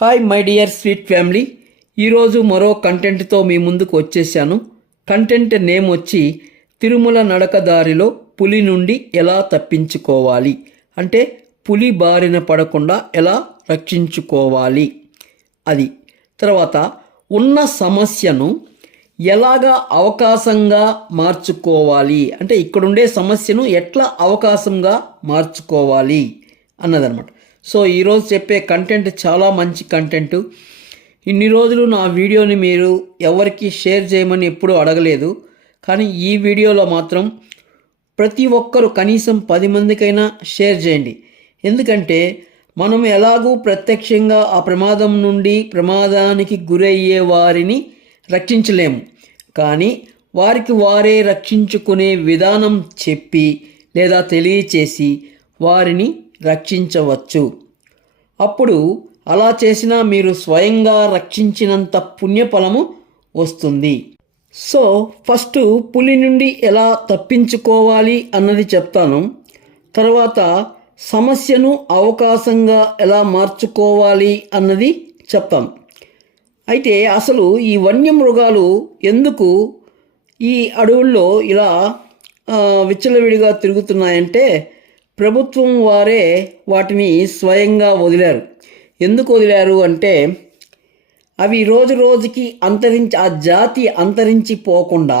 Hi my dear sweet family, ఈరోజు మరో కంటెంట్తో మీ ముందుకు వచ్చేసాను. కంటెంట్ నేమ్ వచ్చి తిరుమల నడకదారిలో పులి నుండి ఎలా తప్పించుకోవాలి, అంటే పులి బారిన పడకుండా ఎలా రక్షించుకోవాలి అది. తర్వాత ఉన్న సమస్యను ఎలాగా అవకాశంగా మార్చుకోవాలి, అంటే ఇక్కడుండే సమస్యను ఎట్లా అవకాశంగా మార్చుకోవాలి అన్నదన్నమాట. సో ఈరోజు చెప్పే కంటెంట్ చాలా మంచి కంటెంట్. ఇన్ని రోజులు నా వీడియోని మీరు ఎవరికి షేర్ చేయమని ఎప్పుడూ అడగలేదు, కానీ ఈ వీడియోలో మాత్రం ప్రతి ఒక్కరు కనీసం 10 మందికైనా షేర్ చేయండి. ఎందుకంటే మనం ఎలాగూ ప్రత్యక్షంగా ఆ ప్రమాదానికి గురయ్యే వారిని రక్షించలేము, కానీ వారికి వారే రక్షించుకునే విధానం చెప్పి లేదా తెలియచేసి వారిని రక్షించవచ్చు. అప్పుడు అలా చేసినా మీరు స్వయంగా రక్షించినంత పుణ్యఫలము వస్తుంది. సో ఫస్ట్ పులి నుండి ఎలా తప్పించుకోవాలి అన్నది చెప్తాను. తర్వాత సమస్యను అవకాశంగా ఎలా మార్చుకోవాలి అన్నది చెప్తాను. అయితే అసలు ఈ వన్యమృగాలు ఎందుకు ఈ అడవుల్లో ఇలా విచ్చలవిడిగా తిరుగుతున్నాయంటే ప్రభుత్వం వారే వాటిని స్వయంగా వదిలారు. ఎందుకు వదిలారు అంటే అవి రోజు రోజుకి ఆ జాతి అంతరించిపోకుండా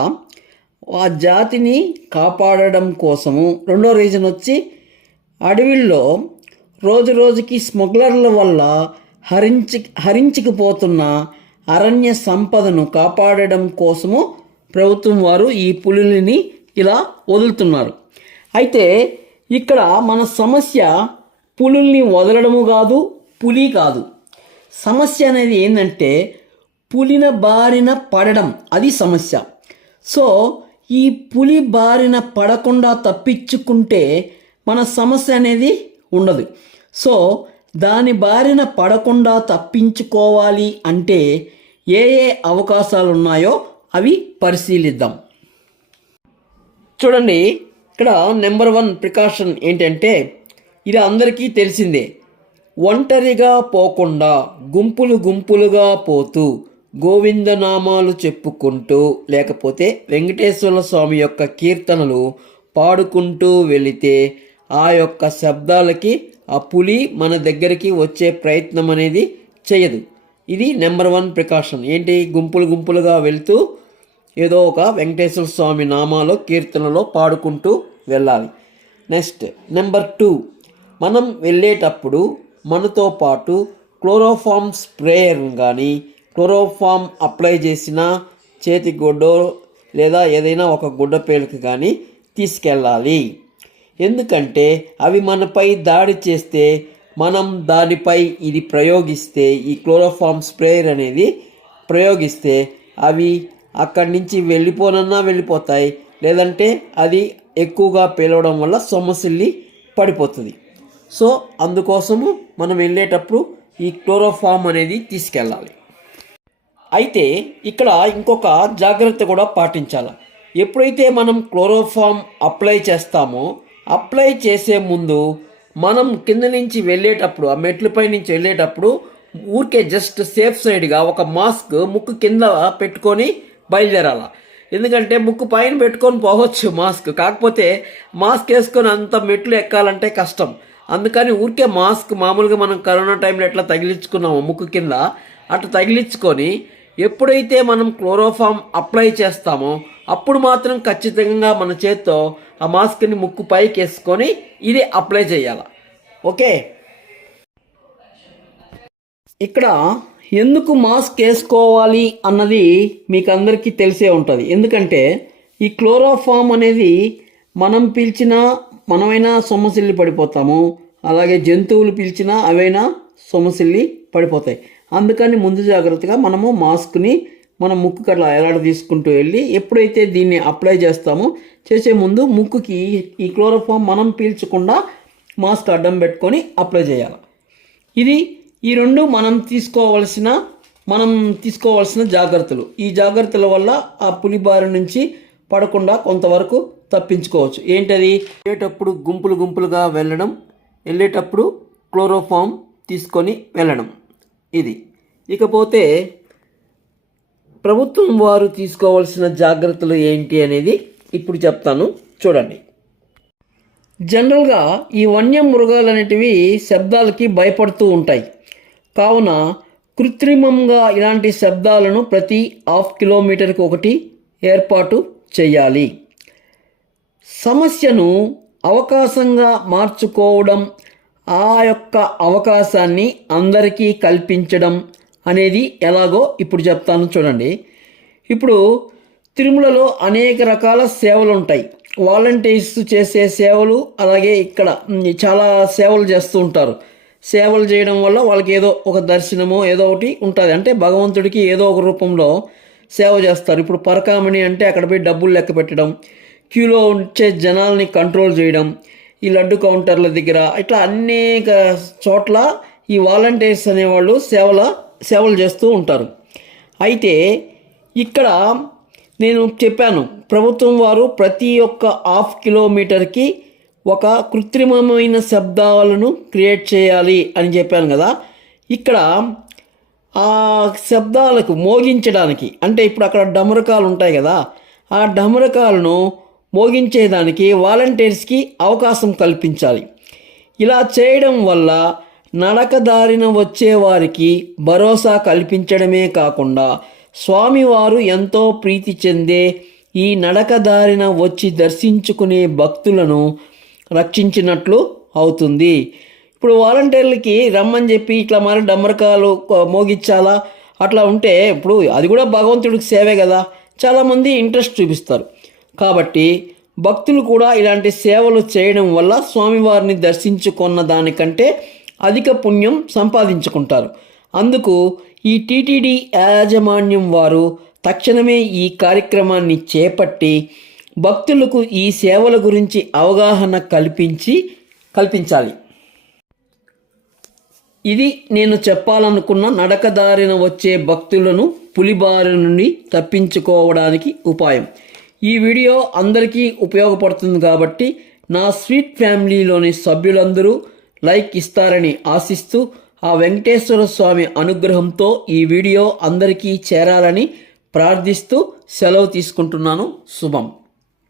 ఆ జాతిని కాపాడడం కోసము. రెండో రీజన్ వచ్చి అడవిల్లో రోజు రోజుకి స్మగ్లర్ల వల్ల హరించుకుపోతున్న అరణ్య సంపదను కాపాడడం కోసము ప్రభుత్వం వారు ఈ పులులని ఇలా వదులుతున్నారు. అయితే ఇక్కడ మన సమస్య పులుల్ని వదలడము కాదు, పులి కాదు. సమస్య అనేది ఏంటంటే పులిన బారిన పడడం, అది సమస్య. సో ఈ పులి బారిన పడకుండా తప్పించుకుంటే మన సమస్య అనేది ఉండదు. సో దాని బారిన పడకుండా తప్పించుకోవాలి అంటే ఏ అవకాశాలు ఉన్నాయో అవి పరిశీలిద్దాం. చూడండి, ఇక్కడ నెంబర్ 1 ప్రికాషన్ ఏంటంటే ఇది అందరికీ తెలిసిందే. ఒంటరిగా పోకుండా గుంపులుగా పోతూ గోవిందనామాలు చెప్పుకుంటూ లేకపోతే వెంకటేశ్వర స్వామి యొక్క కీర్తనలు పాడుకుంటూ వెళితే ఆ యొక్క శబ్దాలకి ఆ పులి మన దగ్గరికి వచ్చే ప్రయత్నం అనేది చేయదు. ఇది నెంబర్ 1 ప్రికాషన్. ఏంటి? గుంపులుగా వెళ్తూ ఏదో ఒక వెంకటేశ్వర స్వామి నామాలో కీర్తనలో పాడుకుంటూ వెళ్ళాలి. నెక్స్ట్ నెంబర్ 2, మనం వెళ్ళేటప్పుడు మనతో పాటు క్లోరోఫామ్ స్ప్రేయర్ కానీ క్లోరోఫామ్ అప్లై చేసిన చేతి గుడ్డో లేదా ఏదైనా ఒక గుడ్డ పేలుకు కానీ తీసుకెళ్ళాలి. ఎందుకంటే అవి మనపై దాడి చేస్తే మనం దానిపై ఇది ప్రయోగిస్తే, ఈ క్లోరోఫామ్ స్ప్రేయర్ అనేది ప్రయోగిస్తే అవి అక్కడి నుంచి వెళ్ళిపోతాయి, లేదంటే అది ఎక్కువగా పేలవడం వల్ల సొమ్మసిల్లి పడిపోతుంది. సో అందుకోసము మనం వెళ్ళేటప్పుడు ఈ క్లోరోఫామ్ అనేది తీసుకెళ్ళాలి. అయితే ఇక్కడ ఇంకొక జాగ్రత్త కూడా పాటించాలి. ఎప్పుడైతే మనం క్లోరోఫామ్ అప్లై చేస్తామో అప్లై చేసే ముందు మనం కింద నుంచి వెళ్ళేటప్పుడు, ఆ మెట్లపై నుంచి వెళ్ళేటప్పుడు ఊరికే జస్ట్ సేఫ్ సైడ్గా ఒక మాస్క్ ముక్కు కింద పెట్టుకొని బయలుదేరాల. ఎందుకంటే ముక్కు పైన పెట్టుకొని పోవచ్చు మాస్క్, కాకపోతే మాస్క్ వేసుకొని అంత మెట్లు ఎక్కాలంటే కష్టం. అందుకని ఊరికే మాస్క్ మామూలుగా మనం కరోనా టైంలో ఎట్లా తగిలించుకున్నామో ముక్కు కింద అట్లా తగిలించుకొని ఎప్పుడైతే మనం క్లోరోఫామ్ అప్లై చేస్తామో అప్పుడు మాత్రం ఖచ్చితంగా మన చేత్తో ఆ మాస్క్ని ముక్కు పైకి వేసుకొని ఇది అప్లై చేయాలి. ఓకే, ఇక్కడ ఎందుకు మాస్క్ వేసుకోవాలి అన్నది మీకు అందరికీ తెలిసే ఉంటుంది. ఎందుకంటే ఈ క్లోరోఫామ్ అనేది మనం పీల్చినా మనమైనా సొమ్మసిల్లి పడిపోతాము, అలాగే జంతువులు పీల్చినా అవైనా సొమ్మసిల్లి పడిపోతాయి. అందుకని ముందు జాగ్రత్తగా మనము మాస్క్ని మన ముక్కుకి అట్లా ఎలాడ తీసుకుంటూ వెళ్ళి ఎప్పుడైతే దీన్ని అప్లై చేస్తామో చేసే ముందు ముక్కుకి ఈ క్లోరోఫామ్ మనం పీల్చకుండా మాస్క్ అడ్డం పెట్టుకొని అప్లై చేయాలి. ఈ రెండు మనం తీసుకోవాల్సిన జాగ్రత్తలు. ఈ జాగ్రత్తల వల్ల ఆ పులి బారి నుంచి పడకుండా కొంతవరకు తప్పించుకోవచ్చు. ఏంటది? వెళ్ళేటప్పుడు గుంపులుగా వెళ్ళడం, వెళ్ళేటప్పుడు క్లోరోఫామ్ తీసుకొని వెళ్ళడం. ఇది. ఇకపోతే ప్రభుత్వం వారు తీసుకోవాల్సిన జాగ్రత్తలు ఏంటి అనేది ఇప్పుడు చెప్తాను, చూడండి. జనరల్గా ఈ వన్యమృగాలు అనేటివి శబ్దాలకి భయపడుతూ ఉంటాయి. కావున కృత్రిమంగా ఇలాంటి శబ్దాలను ప్రతి హాఫ్ కిలోమీటర్కి ఒకటి ఏర్పాటు చేయాలి. సమస్యను అవకాశంగా మార్చుకోవడం, ఆ యొక్క అవకాశాన్ని అందరికీ కల్పించడం అనేది ఎలాగో ఇప్పుడు చెప్తాను, చూడండి. ఇప్పుడు తిరుమలలో అనేక రకాల సేవలు ఉంటాయి. వాలంటీర్స్ చేసే సేవలు, అలాగే ఇక్కడ చాలా సేవలు చేస్తూ ఉంటారు. సేవలు చేయడం వల్ల వాళ్ళకి ఏదో ఒక దర్శనమో ఏదో ఒకటి ఉంటుంది. అంటే భగవంతుడికి ఏదో ఒక రూపంలో సేవ చేస్తారు. ఇప్పుడు పరకామణి అంటే అక్కడ పోయి డబ్బులు లెక్క పెట్టడం, క్యూలో ఉంచే జనాల్ని కంట్రోల్ చేయడం, ఈ లడ్డు కౌంటర్ల దగ్గర, ఇట్లా అనేక చోట్ల ఈ వాలంటీర్స్ అనేవాళ్ళు సేవలు చేస్తూ ఉంటారు. అయితే ఇక్కడ నేను చెప్పాను, ప్రభుత్వం వారు ప్రతి ఒక్క హాఫ్ కిలోమీటర్కి ఒక కృత్రిమమైన శబ్దాలను క్రియేట్ చేయాలి అని చెప్పాను కదా. ఇక్కడ ఆ శబ్దాలకు మోగించడానికి, అంటే ఇప్పుడు అక్కడ డమరకాలు ఉంటాయి కదా, ఆ డమరకాలను మోగించేదానికి వాలంటీర్స్కి అవకాశం కల్పించాలి. ఇలా చేయడం వల్ల నడకదారిన వచ్చేవారికి భరోసా కల్పించడమే కాకుండా స్వామివారు ఎంతో ప్రీతి చెందే ఈ నడకదారిన వచ్చి దర్శించుకునే భక్తులను రక్షించినట్లు అవుతుంది. ఇప్పుడు వాలంటీర్లకి రమ్మని చెప్పి ఇట్లా మరి డమ్మరకాలు మోగించాలా అట్లా ఉంటే ఇప్పుడు అది కూడా భగవంతుడికి సేవే కదా, చాలామంది ఇంట్రెస్ట్ చూపిస్తారు. కాబట్టి భక్తులు కూడా ఇలాంటి సేవలు చేయడం వల్ల స్వామివారిని దర్శించుకున్న దానికంటే అధిక పుణ్యం సంపాదించుకుంటారు. అందుకు ఈ టీటీడీ యాజమాన్యం వారు తక్షణమే ఈ కార్యక్రమాన్ని చేపట్టి భక్తులకు ఈ సేవల గురించి అవగాహన కల్పించాలి. ఇది నేను చెప్పాలనుకున్న నడకదారిన వచ్చే భక్తులను పులిబారి నుండి తప్పించుకోవడానికి ఉపాయం. ఈ వీడియో అందరికీ ఉపయోగపడుతుంది కాబట్టి నా స్వీట్ ఫ్యామిలీలోని సభ్యులందరూ లైక్ ఇస్తారని ఆశిస్తూ, ఆ వెంకటేశ్వర స్వామి అనుగ్రహంతో ఈ వీడియో అందరికీ చేరాలని ప్రార్థిస్తూ సెలవు తీసుకుంటున్నాను. శుభం.